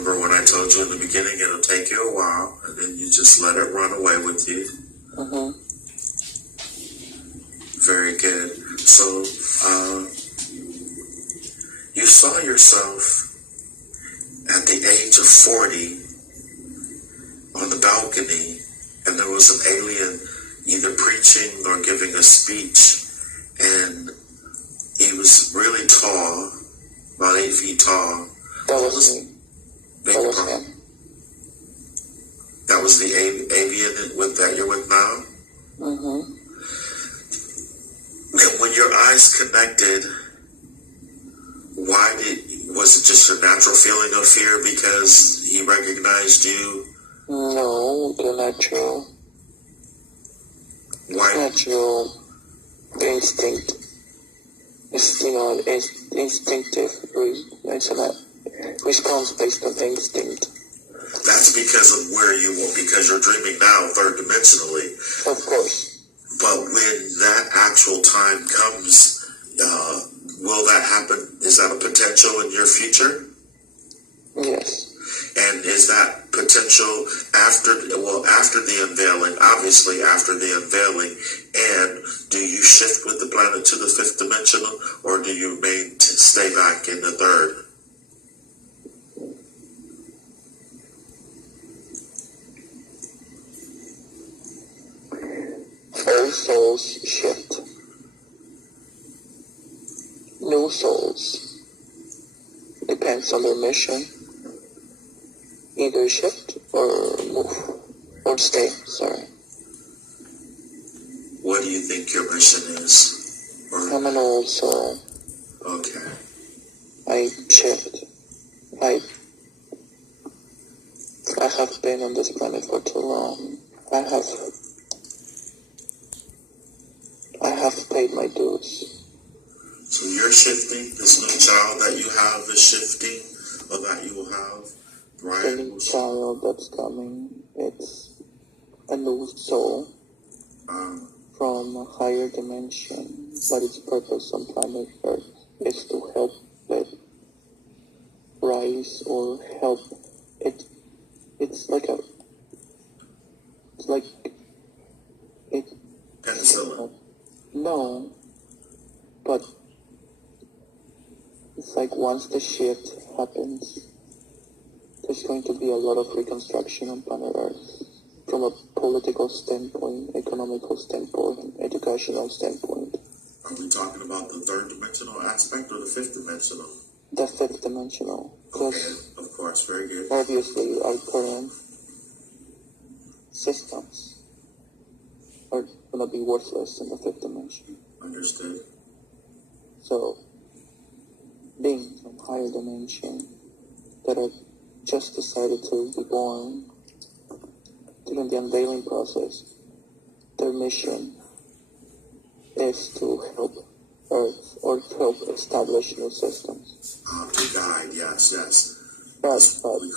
remember when I told you in the beginning it'll take you a while, and then you just let it run away with you. Mm-hmm. Very good. So, you saw yourself at the age of 40 on the balcony, and there was an alien either preaching or giving a speech, and he was really tall, about 8 feet tall. That was me. That was him. That was the Avian that you're with now? Mm-hmm. And when your eyes connected, was it just your natural feeling of fear because he recognized you? No, the natural. Why? Natural instinct. Instinctive response based on instinct. That's because of because you're dreaming now third dimensionally. Of course. But when that actual time comes, will that happen? Is that a potential in your future? Yes. And is that potential after the unveiling, obviously after the unveiling, and do you shift with the planet to the fifth dimensional, or do you stay back in the third? All souls shift. New souls. Depends on their mission. Either shift or move. Or stay, sorry. What do you think your mission is? I'm an old soul. Okay. I shift. I have been on this planet for too long. I have paid my dues. So you're shifting? This new child that you have is shifting? Or that you will have? Right? The new child that's coming, it's a new soul from a higher dimension, but its purpose on planet Earth is to help it rise or help it. Penicillin. No, but it's like once the shift happens, there's going to be a lot of reconstruction on planet Earth from a political standpoint, economical standpoint, educational standpoint. Are we talking about the third dimensional aspect or the fifth dimensional? The fifth dimensional. Okay, of course, very good. Obviously, our current systems are going to be worthless in the fifth dimension. Understood. So, beings from higher dimension that have just decided to be born during the unveiling process, their mission is to help Earth or help establish new systems. To guide, yes. But from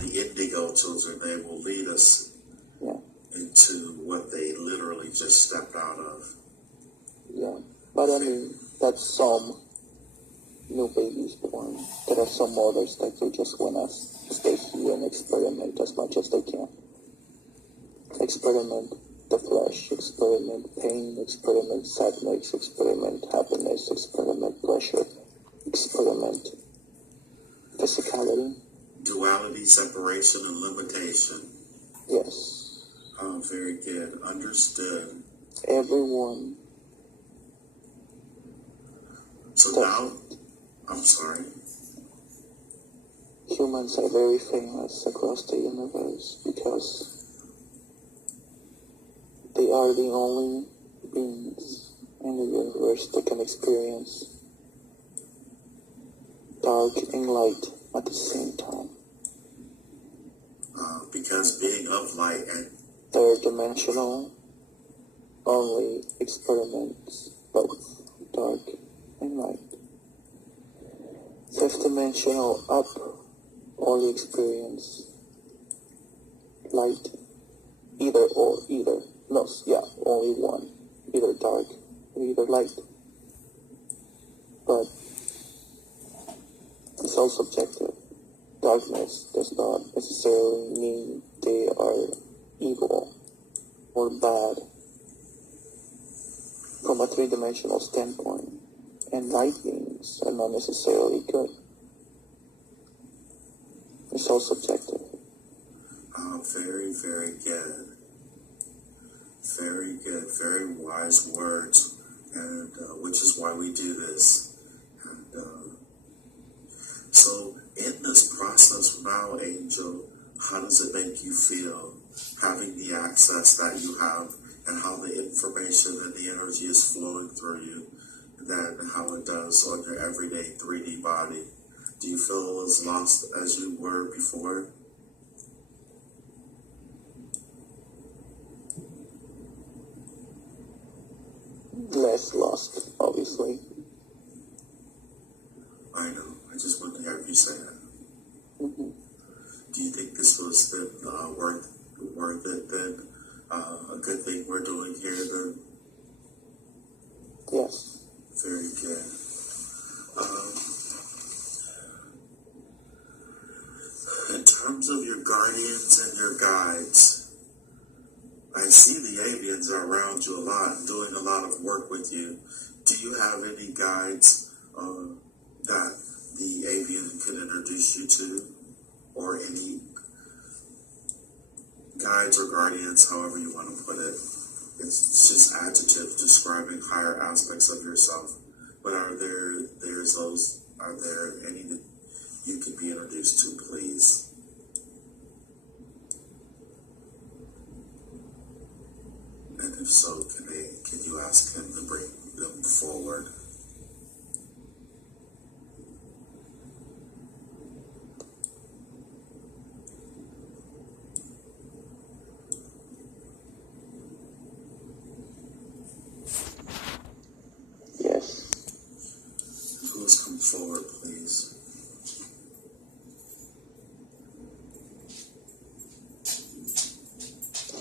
the indigo children, they will lead us into what they literally just stepped out of. Yeah, but I mean, that's some new babies born. There are some mothers that they just want to stay here and experiment as much as they can. Experiment the flesh, experiment pain, experiment sadness, experiment happiness, experiment pleasure, experiment physicality. Duality, separation, and limitation. Yes. Oh, very good. Understood. Everyone. So now, I'm sorry. Humans are very famous across the universe because they are the only beings in the universe that can experience dark and light at the same time. Because being of light and third dimensional only experiments both dark and light. Fifth dimensional up only experience light, either. No, yeah, only one. Either dark or either light. But it's all subjective. Dark darkness does not necessarily mean they are evil or bad from a three-dimensional standpoint, and light beings are not necessarily good. It's all subjective. Very, very good. Very good. Very wise words, and which is why we do this. And so, in this process now, Angel, how does it make you feel having the access that you have, and how the information and the energy is flowing through you, than how it does on your everyday 3D body? Do you feel as lost as you were before? Less lost, obviously. I know. I just wanted to have you say that. Mm-hmm. Do you think this was worth it then? A good thing we're doing here then? Yes. Very good. In terms of your guardians and your guides, I see the Avians are around you a lot, doing a lot of work with you. Do you have any guides that the Avian could introduce you to? Or any guides or guardians, however you want to put it? It's just adjective describing higher aspects of yourself. But are there any that you could be introduced to, please? And if so, can you ask him to bring them forward? Yes. Please come forward, please.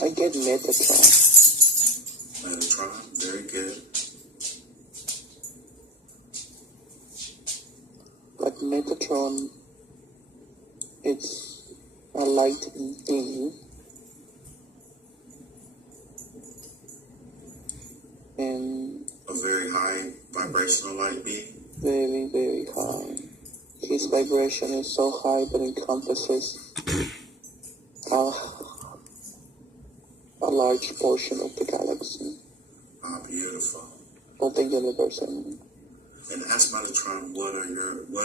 I get Metatron. Metatron, very good. But Metatron, it's a light being, and A very high vibrational light being. very, very high. His vibration is so high that it encompasses a large portion of the galaxy, Beautiful. of the universe. And ask Metatron, what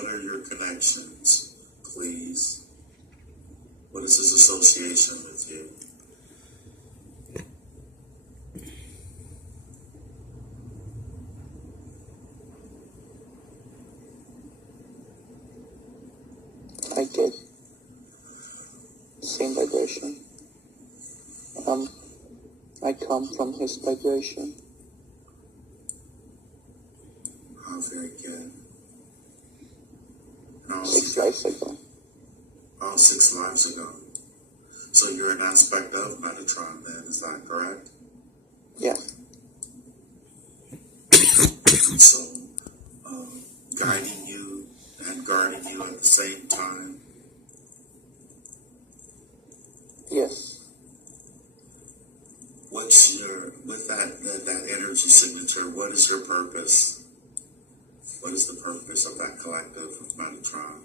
are your connections, please? What is his association with you? I get the same vibration. I come from his vibration. Very good. 6 lives ago. 6 lives ago. So you're an aspect of Metatron then, is that correct? Yeah. So, guiding you and guarding you at the same time? Yes. With that energy signature, what is your purpose? What is the purpose of that collective of Metatron?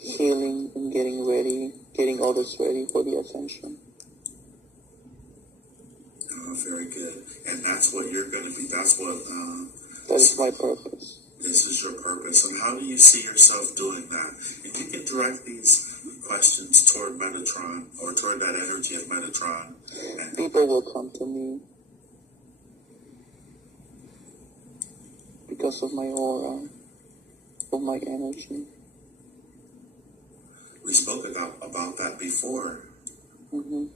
Healing and getting others ready for the ascension. Very good. And that's what you're going to be, that is my purpose. This is your purpose. And how do you see yourself doing that? If you can direct these questions toward Metatron, or toward that energy of Metatron. And people will come to me because of my aura, of my energy. We spoke about that before. Mm-hmm.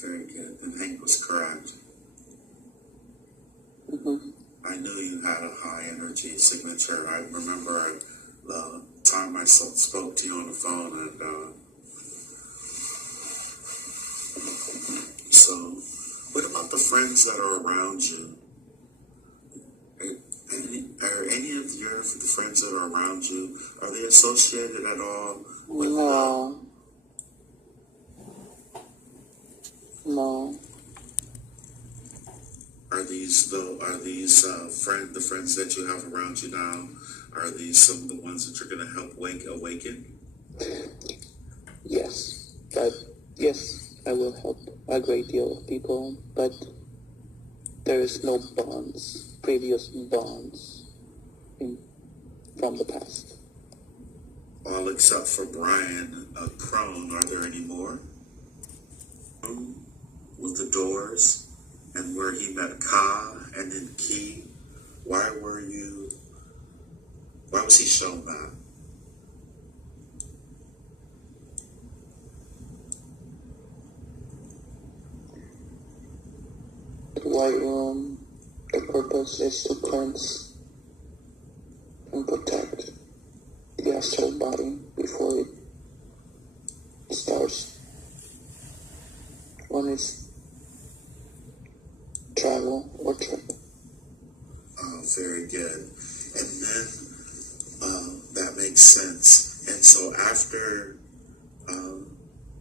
Very good. And Hank was correct. Mm-hmm. I knew you had a high energy signature. I remember the time I spoke to you on the phone, and so what about the friends that are around you? Are the friends that are around you, are they associated at all with No. No. Are these the friends that you have around you now? Are these some of the ones that you're going to help awaken? Yes. Yes, I will help a great deal of people, but there is no previous bonds from the past. All except for Brian Crone. Are there any more? With the doors and where he met Ka and then Ki. Why was he shown that? The White Room, the purpose is to cleanse and protect the astral body before it starts on its travel or trip. Very good. And then that makes sense. And so after,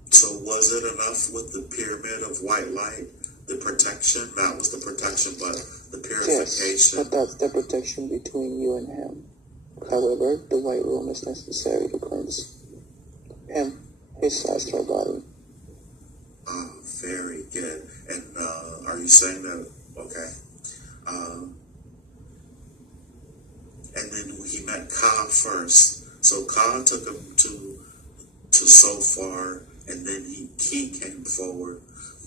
so was it enough with the pyramid of white light, the protection? That was the protection, but the purification. Yes, but that's the protection between you and him. However, the White Room is necessary to cleanse him, his astral body. Very good. And are you saying that, okay. And then he met Ka first. So Ka took him to Sofar, and then he came forward.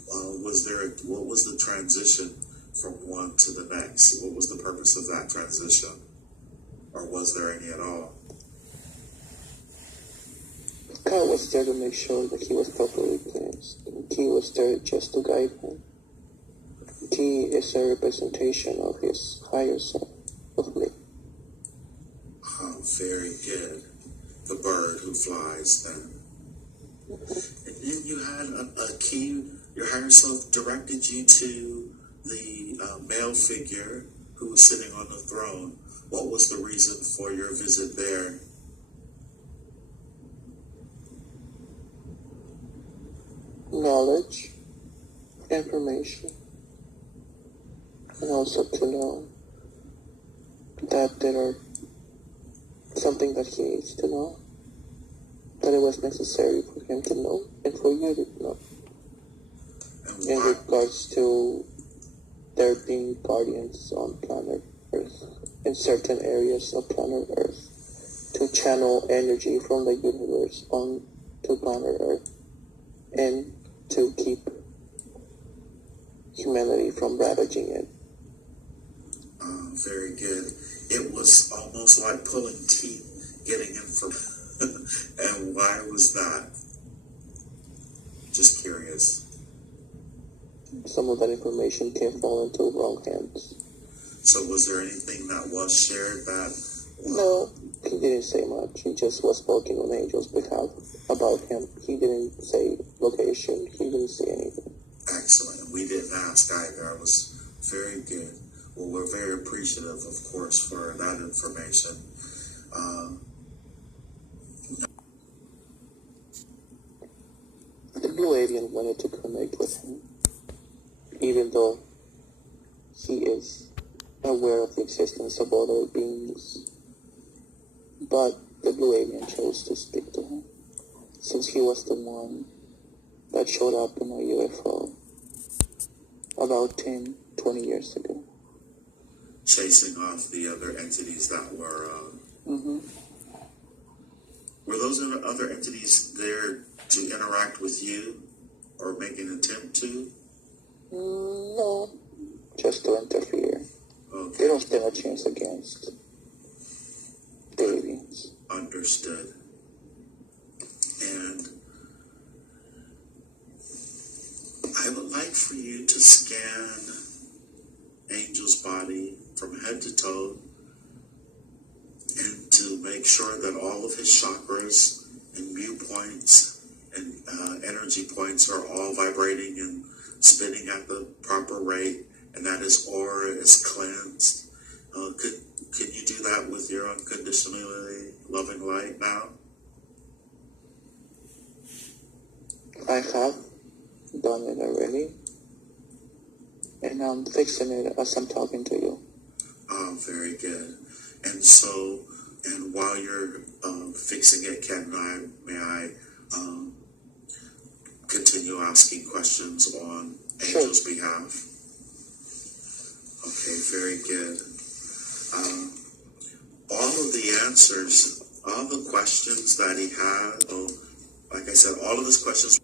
What was the transition from one to the next? What was the purpose of that transition? Or was there any at all? Ka was there to make sure that he was properly cleansed. Ki was there just to guide him. Ki is a representation of his higher self, of me. Oh, very good. The bird who flies then. And then you had a Ki, your higher self directed you to the male figure who was sitting on the throne. What was the reason for your visit there? Knowledge, information, and also to know that there are something that he needs to know, that it was necessary for him to know and for you to know. In regards to there being guardians on planet Earth, in certain areas of planet Earth, to channel energy from the universe on to planet Earth, and to keep humanity from ravaging it. Very good. It was almost like pulling teeth, getting information. And why was that? Just curious. Some of that information can fall into wrong hands. So was there anything that was shared that... No, he didn't say much. He just was spoken on Angel's behalf about him. He didn't say location. He didn't say anything. Excellent. We didn't ask either. It was very good. Well, we're very appreciative, of course, for that information. The Blue Avian wanted to connect with him, even though he is aware of the existence of other beings. But the Blue Avian chose to speak to him, since he was the one that showed up in a UFO about 10, 20 years ago. Chasing off the other entities that were... Mm-hmm. Were those other entities there to interact with you or make an attempt to? No, just to interfere. Okay. They don't stand a chance against the aliens. Understood. And I would like for you to scan Angel's body from head to toe and to make sure that all of his chakras and mu points and energy points are all vibrating and spinning at the proper rate, and that his aura is cleansed. Can you do that with your unconditionally loving light now? I have done it already, and I'm fixing it as I'm talking to you. Oh, very good. And so, and while you're fixing it, may I continue asking questions on Angel's behalf? Okay, very good. All of the answers, all the questions that he had, like I said, all of his questions.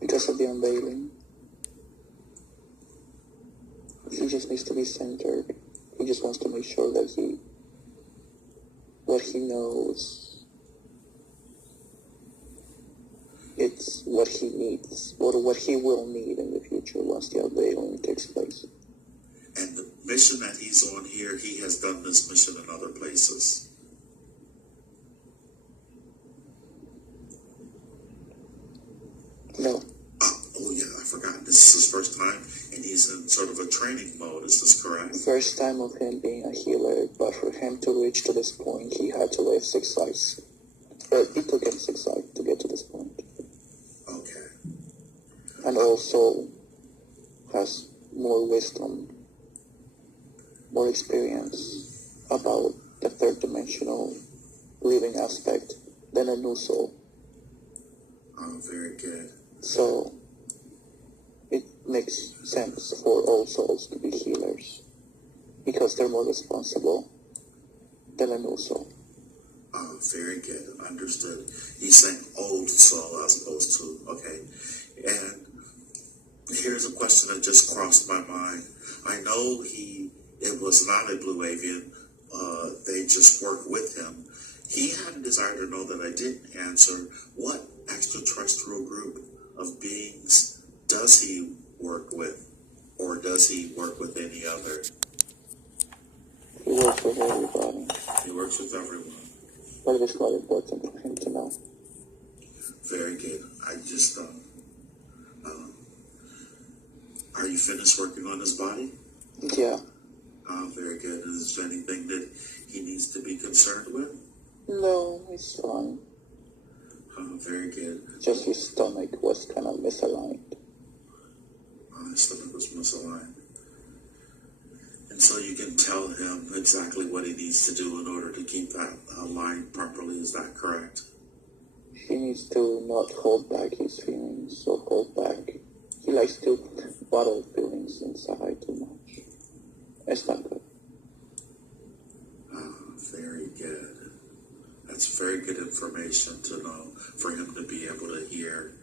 Because of the unveiling, he just needs to be centered. He just wants to make sure that what he knows, it's what he needs, or what he will need in the future once the unveiling takes place. And the mission that he's on here, he has done this mission in other places. No. Oh yeah, I forgot. This is his first time, and he's in sort of a training mode. Is this correct? First time of him being a healer, but for him to reach to this point, he had to live 6 lives. It took him 6 lives to get to this point. Okay. And also has more wisdom, more experience about the third dimensional living aspect than a new soul. Oh, very good. So it makes sense for all souls to be healers because they're more responsible than a new soul. Oh, very good. Understood. He's saying old soul as opposed to, okay. And here's a question that just crossed my mind. I know it was not a blue avian. They just worked with him. He had a desire to know that I didn't answer. What extraterrestrial group of beings does he work with? Or does he work with any other? He works with everybody. He works with everyone. But it is quite important for him to know. Very good. I just, are you finished working on his body? Yeah. Very good. Is there anything that he needs to be concerned with? No, it's fine. Very good. Just his stomach was kind of misaligned. His stomach was misaligned. And so you can tell him exactly what he needs to do in order to keep that aligned properly. Is that correct? He needs to not hold back his feelings or hold back. He likes to bottle feelings inside too much. It's not good. Very good. That's very good information to know for him to be able to hear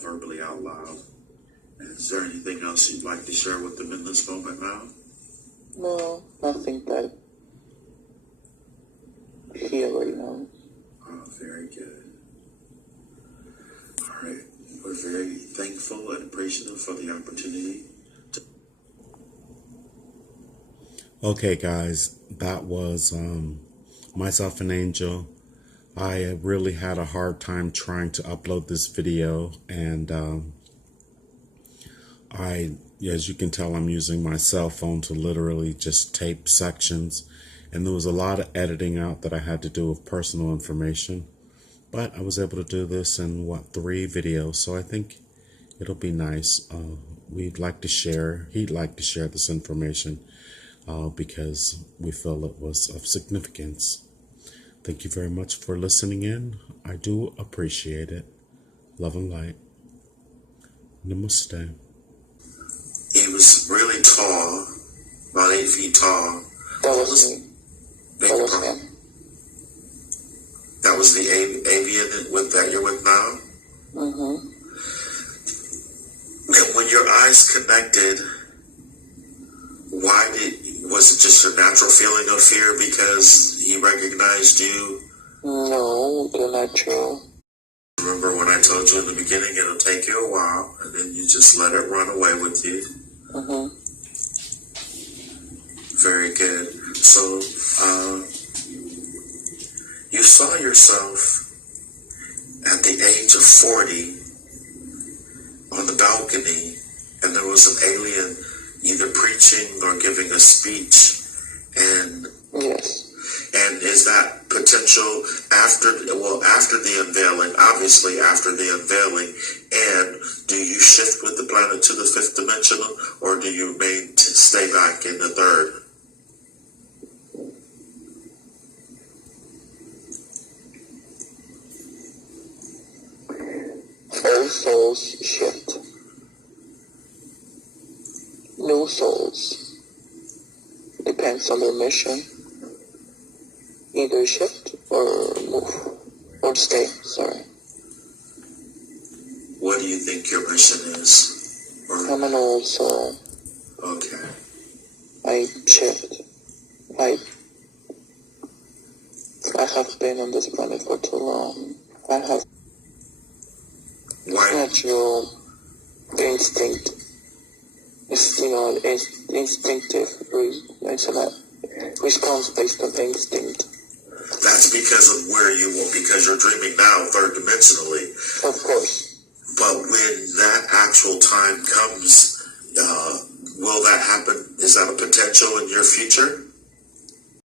verbally out loud. And is there anything else you'd like to share with them in this moment now? No, nothing that he already knows. Very good. All right. We're very thankful and appreciative for the opportunity. Okay, guys, that was myself and Angel. I really had a hard time trying to upload this video, and as you can tell, I'm using my cell phone to literally just tape sections, and there was a lot of editing out that I had to do of personal information, but I was able to do this in 3 videos, so I think it'll be nice. He'd like to share this information because we feel it was of significance. Thank you very much for listening in. I do appreciate it. Love and light. Namaste. He was really tall, about 8 feet tall. That was me. That was him. That was the Avian that you're with now? Mm-hmm. When your eyes connected, was it just your natural feeling of fear because he recognized you? No, the natural. Remember when I told you in the beginning it'll take you a while, and then you just let it run away with you? Mm-hmm. Very good. So, you saw yourself at the age of 40 on the balcony, and there was an alien either preaching or giving a speech, and yes, and is that potential after the unveiling, obviously after the unveiling, and do you shift with the planet to the fifth dimension, or do you stay back in the third? All souls shift. New souls, depends on their mission, either shift or move, or stay, sorry. What do you think your mission is? I'm an old soul. Okay. I shift. I have been on this planet for too long. I have natural instinct. It's, instinctive. It's a response based on instinct. That's because of because you're dreaming now third dimensionally. Of course. But when that actual time comes, will that happen? Is that a potential in your future?